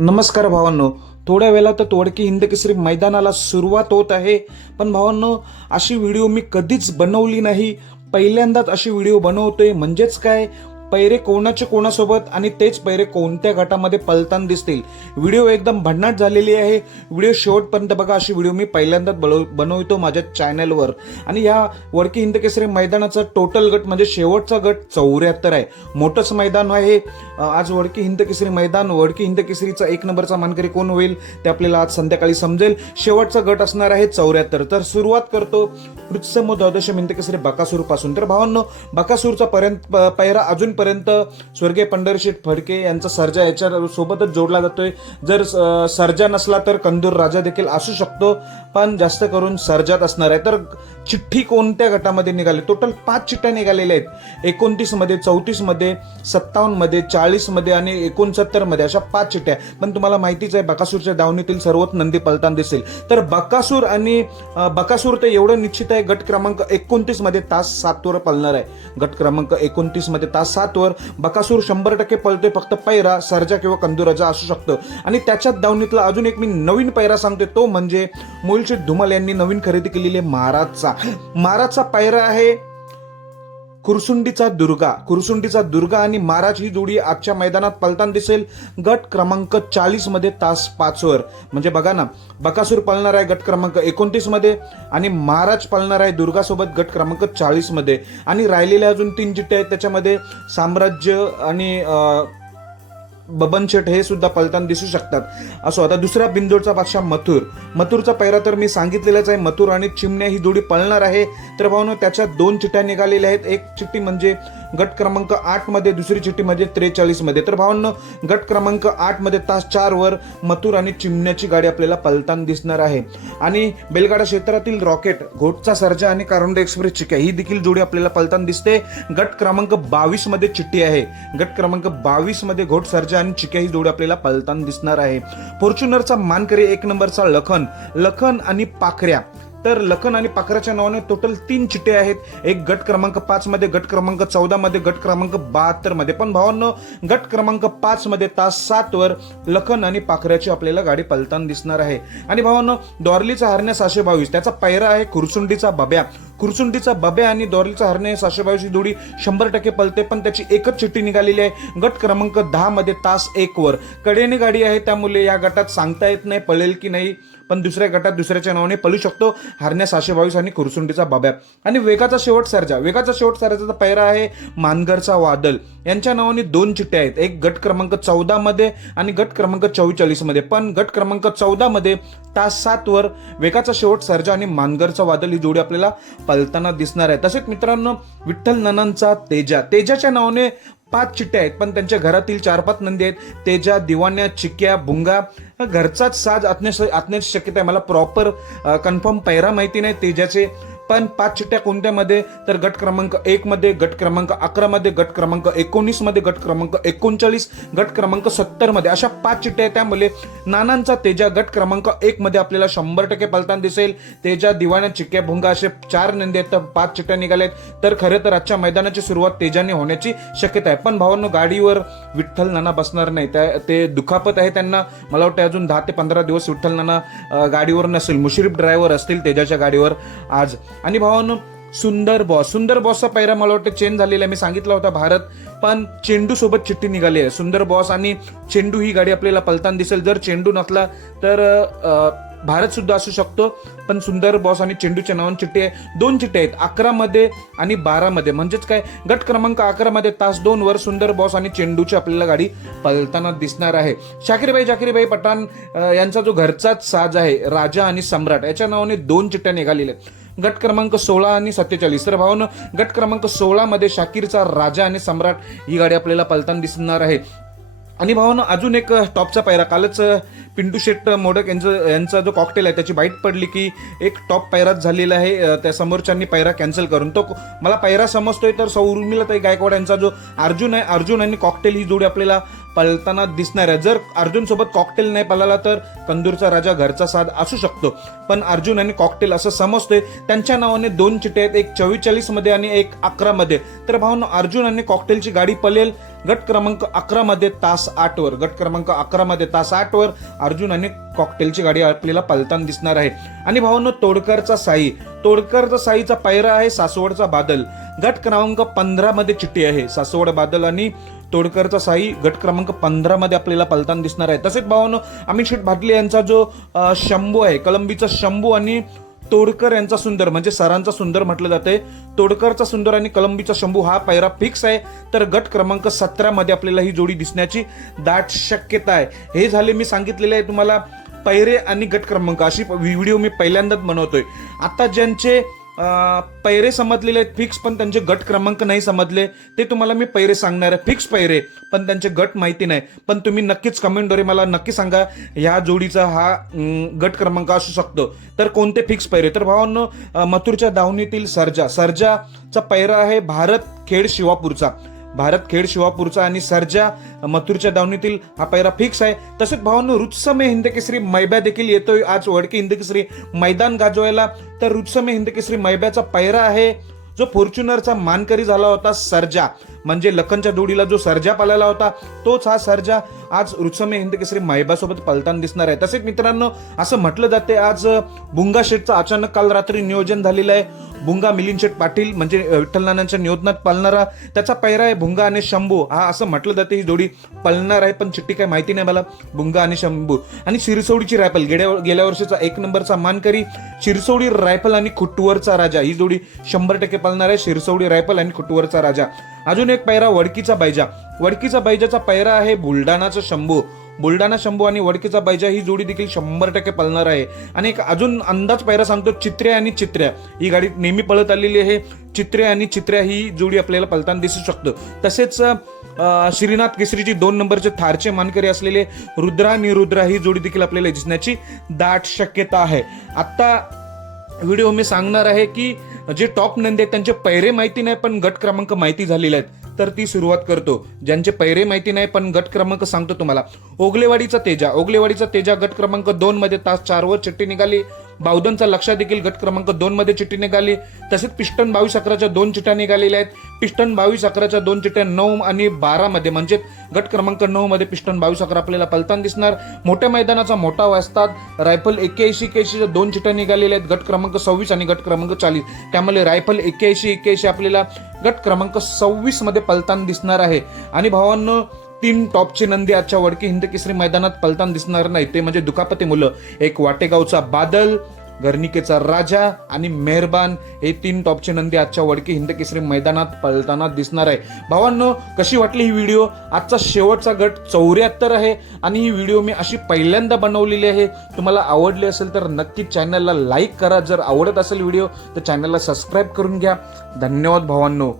नमस्कार भावांनो. थोड्या वेळात तोडकी हिंद केसरी मैदानाला सुरुवात होत आहे. पण भावांनो, अशी व्हिडिओ मी कधीच बनवली नाही. पहिल्यांदाच अशी व्हिडिओ बनवतोय. म्हणजेच काय, पैरे कोणाचे कोणासोबत आणि तेच पैरे कोणत्या गटामध्ये पलताना दिसतील. व्हिडिओ एकदम भन्नाट झालेली आहे. व्हिडिओ शेवटपर्यंत बघा. अशी व्हिडिओ मी पहिल्यांदाच बनवतो माझ्या चॅनलवर. आणि या वडकी हिंद केसरी मैदानाचा टोटल गट म्हणजे शेवटचा गट 74 आहे. मोठंच मैदान आहे आज वडकी हिंद केसरी मैदान. वडकी हिंद केसरीचा 1 नंबरचा मानकरी कोण होईल ते आपल्याला आज संध्याकाळी समजेल. शेवटचा गट असणार आहे 74. तर सुरुवात करतो वृत्समो द्वादश हिंद केसरी बकासूर पासून. तर भावांनो, बकासूरचा पैरा अजूनपर्यंत स्वर्गीय पंढरीशेठ फडके यांचा सर्जा याच्या सोबतच जोडला जातोय. जर सर्जा नसला तर कंदूर राजा देखील असू शकतो, पण जास्त करून सर्जात असणार आहे. तर चिठ्ठी कोणत्या गटामध्ये निघाली? टोटल 5 चिठ्ठ्या निघालेल्या आहेत. 29 मध्ये, 34 मध्ये, 57 मध्ये, 40 मध्ये आणि 69 मध्ये, अशा 5 चिठ्ठ्या. पण तुम्हाला माहितीच आहे बकासूरच्या दावणीतील सर्वच नंदी पलताना दिसेल. तर बकासूर तर एवढं निश्चित आहे, गट क्रमांक 29 मध्ये तास 7 वर पळणार आहे. गट क्रमांक 29 मध्ये तास 7 वर बकासूर 100% पळतोय. फक्त पैरा सर्जा किंवा कंदुराजा असू शकतो. आणि त्याच्याच दावणीतला अजून एक मी नवीन पैरा सांगतोय, तो म्हणजे मोहिलशेठ धुमाल यांनी नवीन खरेदी केलेली आहे महाराजचा पैरा आहे कुरसुंडीचा दुर्गा आणि महाराज ही जोडी आजच्या मैदानात पलताना दिसेल. गट क्रमांक 40 मध्ये तास 5 वर. म्हणजे बघा ना, बकासूर पळणार आहे गट क्रमांक 29 मध्ये आणि महाराज पळणार आहे दुर्गासोबत गट क्रमांक 40 मध्ये. आणि राहिलेल्या अजून 3 चिठ्ठ्या आहेत. त्याच्यामध्ये साम्राज्य आणि बबन शेठ हे सुद्धा पलताना दिसू शकतात. असो, आता दुसरा बिंदोडचा बादशाह मथुरचा पैरा तर मी सांगितलेलाच आहे. मथुर आणि चिमण्या ही जोडी पळणार आहे. तर भावनो, त्याच्या 2 चिठ्ठ्या निघालेल्या आहेत. एक चिठ्ठी म्हणजे गट क्रमांक 8 मध्ये, दुसरी चिठ्ठी म्हणजे 43 मध्ये. तर भावांनो, गट क्रमांक 8 मध्ये तास 4 वर मथुर आणि चिमण्याची गाडी आपल्याला पलताना दिसणार आहे. आणि बैलगाडा क्षेत्रातील रॉकेट, घोटचा सर्जा आणि कारंडा एक्सप्रेस चिक्या ही देखील जोडी आपल्याला पलताना दिसते. गट क्रमांक 22 मध्ये चिठ्ठी आहे. गट क्रमांक 22 मध्ये घोट सर्जा आणि चिक्या ही जोडी आपल्याला पलताना दिसणार आहे. फॉर्च्युनरचा मानकरी 1 नंबरचा लखन आणि पाखऱ्या. तर लखन आणि पाखराच्या नावाने टोटल 3 चिठ्ठे आहेत. एक गट क्रमांक 5 मध्ये, गट क्रमांक 14 मध्ये, गट क्रमांक 72 मध्ये. पण भावांनो, गट क्रमांक 5 मध्ये तास 7 वर लखन आणि पाखऱ्याची आपल्याला गाडी पलताना दिसणार आहे. आणि भावांनो, डॉर्लीचा हरण्या 622 त्याचा पैरा आहे कुरसुंडीचा बब्या आणि डॉर्लीचा हरण्या 622 ही जोडी 100% पलते. पण त्याची एकच चिठ्ठी निघालेली आहे गट क्रमांक 10 मध्ये तास 1 वर. कडेने गाडी आहे, त्यामुळे या गटात सांगता येत नाही पळेल की नाही, पण दुसऱ्या गटात दुसऱ्याच्या नावाने पळू शकतो. हरण्या 622 आणि कुरसुंडीचा बाब्या. आणि वेगाचा शेवट सर्जाचा पैरा आहे मानगरचा वादल. यांच्या नावाने 2 चिठ्ठ्या आहेत. एक गट क्रमांक 14 मध्ये आणि गट क्रमांक 44 मध्ये. पण गट क्रमांक 14 मध्ये तास 7 वर वेगाचा शेवट सर्जा आणि मानगरचा वादल ही जोडी आपल्याला पलताना दिसणार आहे. तसेच मित्रांनो, विठ्ठल ननांचा तेजाच्या नावाने 5 चिठ्ठ्या आहेत. पण त्यांच्या घरातील 4-5 नंदी आहेत. तेजा, दिवाण्या, चिक्या, भुंगा घरचाच साज असण्याची शक्यता आहे. मला प्रॉपर कन्फर्म पैरा माहिती नाही तेजाचे. पण 5 चिठ्ठ्या कोणत्या मध्ये? तर गट क्रमांक 1 मध्ये, गट क्रमांक 11 मध्ये, गट क्रमांक 19 मध्ये, गट क्रमांक 39, गट क्रमांक 70 मध्ये, अशा 5 चिठ्ठ्या आहेत. त्यामुळे नानांचा तेजा गट क्रमांक 1 मध्ये आपल्याला 100% पलताना दिसेल. तेजा, दिवाणा, चिक्या, भुंगा असे 4 नंदी आहेत. तर 5 चिठ्ठ्या निघाल्यात. तर खरं तर आजच्या मैदानाची सुरुवात तेजाने होण्याची शक्यता आहे. पण भावांनो, गाडीवर विठ्ठल नाना बसणार नाही. ते दुखापत आहे त्यांना. मला वाटतं अजून 10 ते 15 दिवस विठ्ठल नाना गाडीवर नसेल. मुश्रीफ ड्रायव्हर असतील तेजाच्या गाडीवर आज. आणि भावांनो, सुंदर बॉसचा पैरा मला वाटतं चेंज झालेला आहे. मी सांगितला होता भारत, पण चेंडू सोबत चिठ्ठी निघाली आहे. सुंदर बॉस आणि चेंडू ही गाडी आपल्याला पलताना दिसेल. जर चेंडू नसला तर भारत सुद्धा असू शकतो. पण सुंदर बॉस आणि चेंडूच्या नावाने चिठ्ठी आहे. 2 चिठ्ठ्या आहेत 11 मध्ये आणि 12 मध्ये. म्हणजेच काय, गट क्रमांक 11 मध्ये तास 2 वर सुंदर बॉस आणि चेंडूची आपल्याला गाडी पलताना दिसणार आहे. जाकीरभाई पठाण यांचा जो घरचाच साज आहे राजा आणि सम्राट, याच्या नावाने 2 चिठ्ठ्या निघालेल्या आहेत. गट क्रमांक 16 आणि 47. तर भावांनो, गट क्रमांक 16 मध्ये शाकीरचा राजा आणि सम्राट ही गाडी आपल्याला पलताना दिसणार आहे. आणि भावांनो, अजून एक टॉपचा पैरा. कालच पिंटू शेट मोडक यांचा जो कॉकटेल आहे त्याची बाईट पडली की एक टॉप पैराच झालेला आहे. त्या समोरच्यांनी पैरा कॅन्सल करून तो मला पैरा समजतोय. तर उर्मिलाताई गायकवाड यांचा जो अर्जुन आहे, अर्जुन आणि कॉकटेल ही जोडी आपल्याला पळताना दिसणार आहे. जर अर्जुन सोबत कॉकटेल नाही पळाला तर कंदूरचा राजा घरचा साथ असू शकतो, पण अर्जुन आणि कॉकटेल असं समजतोय. त्यांच्या नावाने 2 चिठ्ठ्या आहेत, एक 44 मध्ये आणि एक 11 मध्ये. तर भावांनो, अर्जुन आणि कॉकटेलची गाडी पळेल गट क्रमांक 11 मध्ये तास 8 वर. गट क्रमांक 11 मध्ये तास 8 वर अर्जुन आणि कॉकटेलची गाडी आपल्याला पळताना दिसणार आहे. आणि भावांनो, तोडकरचा साईचा पायरा आहे सासवडचा बादल. गट क्रमांक 15 मध्ये चिठ्ठी आहे. सासवड बादल आणि तोडकरचा साई गट क्रमांक 15 मध्ये आपल्याला पळताना दिसणार आहे. तसेच भावांनो, अमित शेठ भाटले यांचा जो शंभू आहे, कलंबीचा शंभू आणि तोडकर यांचा सुंदर म्हणजे सरांचा सुंदर म्हटलं जाते. तोडकरचा सुंदर आणि कलंबीचा शंभू हा पायरा फिक्स आहे. तर गट क्रमांक 17 मध्ये आपल्याला ही जोडी दिसण्याची दाट शक्यता आहे. हे झाले मी सांगितलेले आहे तुम्हाला पैरे आणि गट क्रमांक. अशी व्हिडिओ मी पहिल्यांदाच बनवतोय. आता ज्यांचे पैरे समजलेले आहेत फिक्स, पण त्यांचे गट क्रमांक नाही समजले, ते तुम्हाला मी पैरे सांगणार आहे. फिक्स पैरे पण त्यांचे गट माहिती नाही. पण तुम्ही नक्कीच कमेंटद्वारे मला नक्की सांगा ह्या जोडीचा हा गट क्रमांक असू शकतो. तर कोणते फिक्स पैरे? तर भावांनो, मथुरच्या दावणीतील सर्जाचा पैरा आहे भारत खेड शिवापूरचा आणि सर्जा मथुरच्या दावणीतील हा पैरा फिक्स आहे. तसेच भावांनो, रुत्समे हिंदकेसरी मैब्या देखील येतोय आज वडके हिंदकेसरी मैदान गाजवायला. तर रुत्समे हिंदकेसरी मैब्याचा पैरा आहे जो फॉर्च्युनरचा मानकरी झाला होता सर्जा, म्हणजे लखनच्या जोडीला जो सर्जा पाळला होता तोच हा सर्जा आज रुत्समे हिंदकेसरी मैब्यासोबत पळताना दिसणार आहे. तसेच मित्रांनो, असं म्हटलं जाते आज बुंगा शेठचं अचानक काल रात्री नियोजन झालेलं आहे. बुंगा मिलिंद शेठ पाटील म्हणजे विठ्ठल नानांच्या नियोजनात पळणारा त्याचा पैरा आहे भुंगा आणि शंभू. हा असं म्हटलं जाते ही जोडी पळणार आहे, पण चिठ्ठी काय माहिती नाही मला. भुंगा आणि शंभू आणि शिरसोडीची रायफल गेल्या वर्षीचा 1 नंबरचा मानकरी शिरसोडी रायफल आणि खुटवरचा राजा, ही जोडी 100% पळणार आहे. शिरसोडी रायफल आणि खुटवरचा राजा. अजून एक पैरा वडकीचा बैजाचा पैरा आहे बुलढाणाचा शंभू आणि वडकीचा बैजा, ही जोडी देखील 100% पळणार आहे. आणि एक अजून अंदाज पैरा सांगतो, चित्र्या ही गाडी नेहमी पळत आलेली आहे. चित्र्या ही जोडी आपल्याला पळताना दिसू शकतो. तसेच श्रीनाथ केसरीची 2 नंबरचे थारचे मानकरी असलेले रुद्रा ही जोडी देखील आपल्याला दिसण्याची दाट शक्यता आहे. आता व्हिडिओ मी सांगणार आहे की जे टॉप नंदी आहेत त्यांचे पैरे माहिती नाही पण गट क्रमांक माहिती झालेले आहेत, तर ती सुरुवात करतो. ज्यांचे पैरे माहिती नाही पण गट क्रमांक सांगतो तुम्हाला. ओगलेवाडीचा तेजा गट क्रमांक 2 मध्ये तास 4 वर चिठ्ठी निघाली. बावधनचा लक्षा देखील गट क्रमांक 2 मध्ये चिठ्ठी निघाली. तसेच पिस्टन 22-11च्या 2 चिठ्ठ्या निघालेल्या आहेत. पिस्टन 22-11च्या 2 चिठ्ठ्या 9 आणि 12 मध्ये म्हणजे गट क्रमांक 9 मध्ये पिस्टन 22-11 आपल्याला पळताना दिसणार. मोठ्या मैदानाचा मोठा वस्ताद रायफल 81-81च्या 2 चिठ्ठ्या निघालेल्या आहेत. गट क्रमांक 26 आणि गट क्रमांक 40. त्यामुळे रायफल 81-81 आपल्याला गट क्रमांक 26 मध्ये पळताना दिसणार आहे. आणि भावांनो, 3 टॉपचे नंदी आजच्या वडके हिंदकेसरी मैदानात पळताना दिसणार नाही, ते म्हणजे दुखापती मुलं. एक वाटेगावचा बादल, गर्निकेचा राजा आणि मेहरबान, हे 3 टॉपचे नंदी आजच्या वडके हिंदकेसरी मैदानात पळताना दिसणार आहे. भावांनो, कशी वाटली ही व्हिडिओ? आजचा शेवटचा गट 74 आहे आणि ही व्हिडिओ मी अशी पहिल्यांदा बनवलेली आहे. तुम्हाला आवडली असेल तर नक्की चॅनलला लाईक करा. जर आवडत असेल व्हिडिओ तर चॅनलला सबस्क्राईब करून घ्या. धन्यवाद भावांनो.